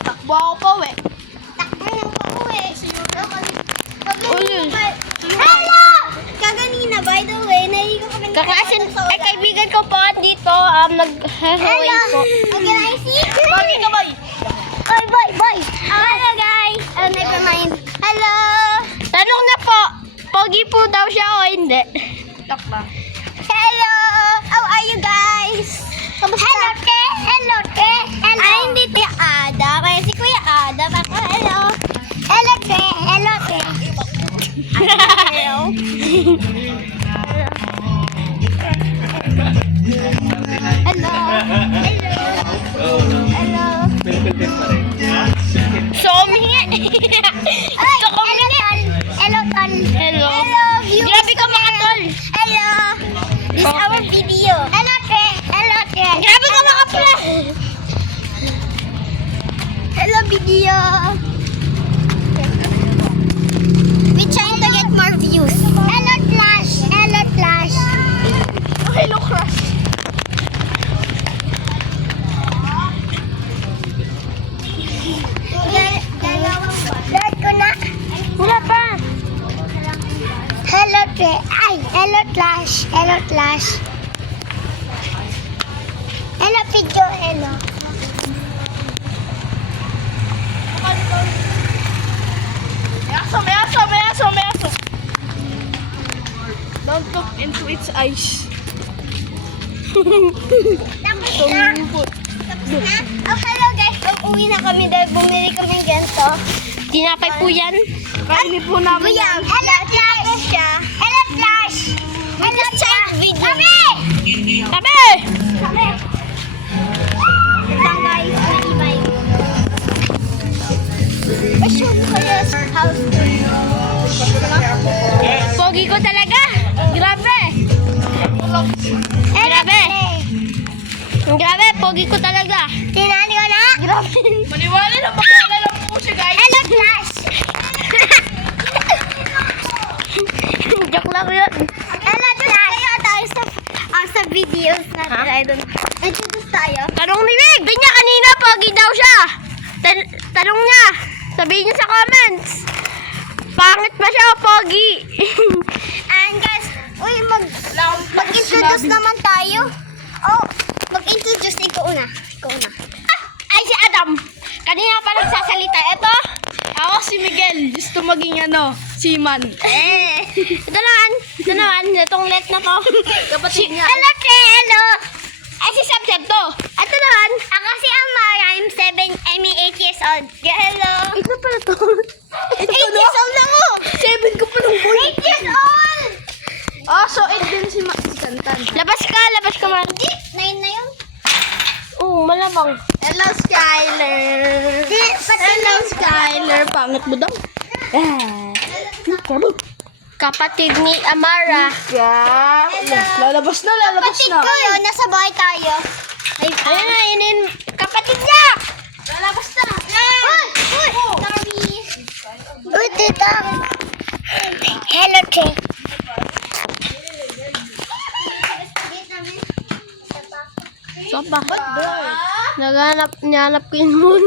Takbo ako pa uwi. Takbo mo pa uwi. Uy. Hello! Kaganina, by the way, naigo kami. Kaklasin, ay kaibigan ko po dito, nag-haway po. Okay, I see. Bakit ka boy? Boy, boy, boy. Hello, guys. Never mind. Hello. Tanong na po, pogi po daw siya o hindi? Tak ba? Hello. How are you guys? Kamusta? Hello, te. Hello, te. Hello. Ay, hindi Kuya Ada. Kaya si Kuya Ada. Ako, hello. Hello, te. Hello, te. Hello. Hello. Hello. So, umihingi. Ay, hello, tol. Hello, tol. Hello. Hello, viewers. Grabe ka mga tol. Hello. This is our video. Hello, te. Hello, te. Grabe ka mga pula. Hello, video. We trying to get more views. Hello, Flash. Hello, Flash. Hello, crush. Load ko na. Wala pa. Hello, te. Ay, hello, Flash. Hello, Flash. Hello, video. Hello. May aso. Don't look into its eyes. Tapos na. Tapos na. Oh, hello, guys. Uwi na kami dahil bumili kami ng ganito. Tinapay po yan. Kainin po namin. Buyang. Hello, Flash. Hello, Flash. Hello, Flash. Kami! Tabi! Kami! Lang, guys. Bye. Show ko kayo sa house. Pogi ko talaga. Grabe. Grabe. Grabe, pogi ko talaga. Tinali ko na. Grabe. Maniwala na makakala po siya, guys. Hello, Flash. Joke lang yun. Hello, Flash. Kaya tayo sa videos natin. I don't know. Introduce tayo. Tanong ni Meg. Ganyan kanina, pogi daw siya. Tanong niya. Sabihin niya sa comments. Pangit ba siya o pogi? And guys, mag-introduce naman tayo. Oh, mag-introduce. Ikaw una. Ay, si Adam. Kanina pa nagsasalita. Ito. Ako si Miguel. Gusto maging seaman. Ito naman. Itong let na to. Kapatid niya. Hello, te. Hello. Ay, si Sam to. Ito naman. Ako si Amara. I'm 8 years old. Hello. Ito pala to. 8 years old na mo. 7 ko pa nung boy. 8 years old. Oh, so 8 din si Santan. Labas ka man. 9 na yun. Oo, malamang. Hello, Skyler. Hello, Skyler. Pangit mo daw. Kapatid ni Amara. Lalabas na. Kapatid ko yun. Nasa bahay tayo. Ayun na, yun. Kapatid niya. Lalabas na. Uy! Sorry. Uy, tita. Hello, te. So, bakit? Naghanap ko yung moon.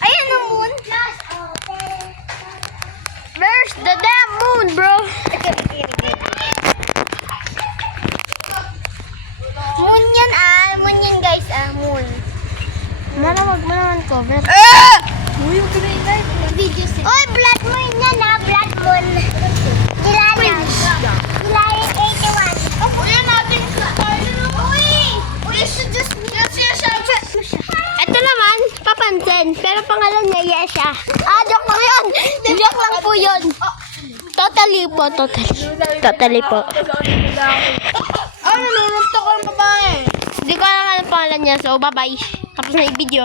Ayan ang moon. Where's the damn moon, bro? Moon yan Moon yan guys moon. Wag mo naman cover. Uy, yung pinay videos eh. Oy, blood moon yan blood moon. Kailangan 81. Uy, natin Uy, just Ito naman, papansin. Pero pangalan niya Yesha. Joke lang yun. Joke lang po yun. Totally po. nalulunta ko ng babae. Hindi ko alam ang pangalan niya. So, bye-bye. Tapos na yung video.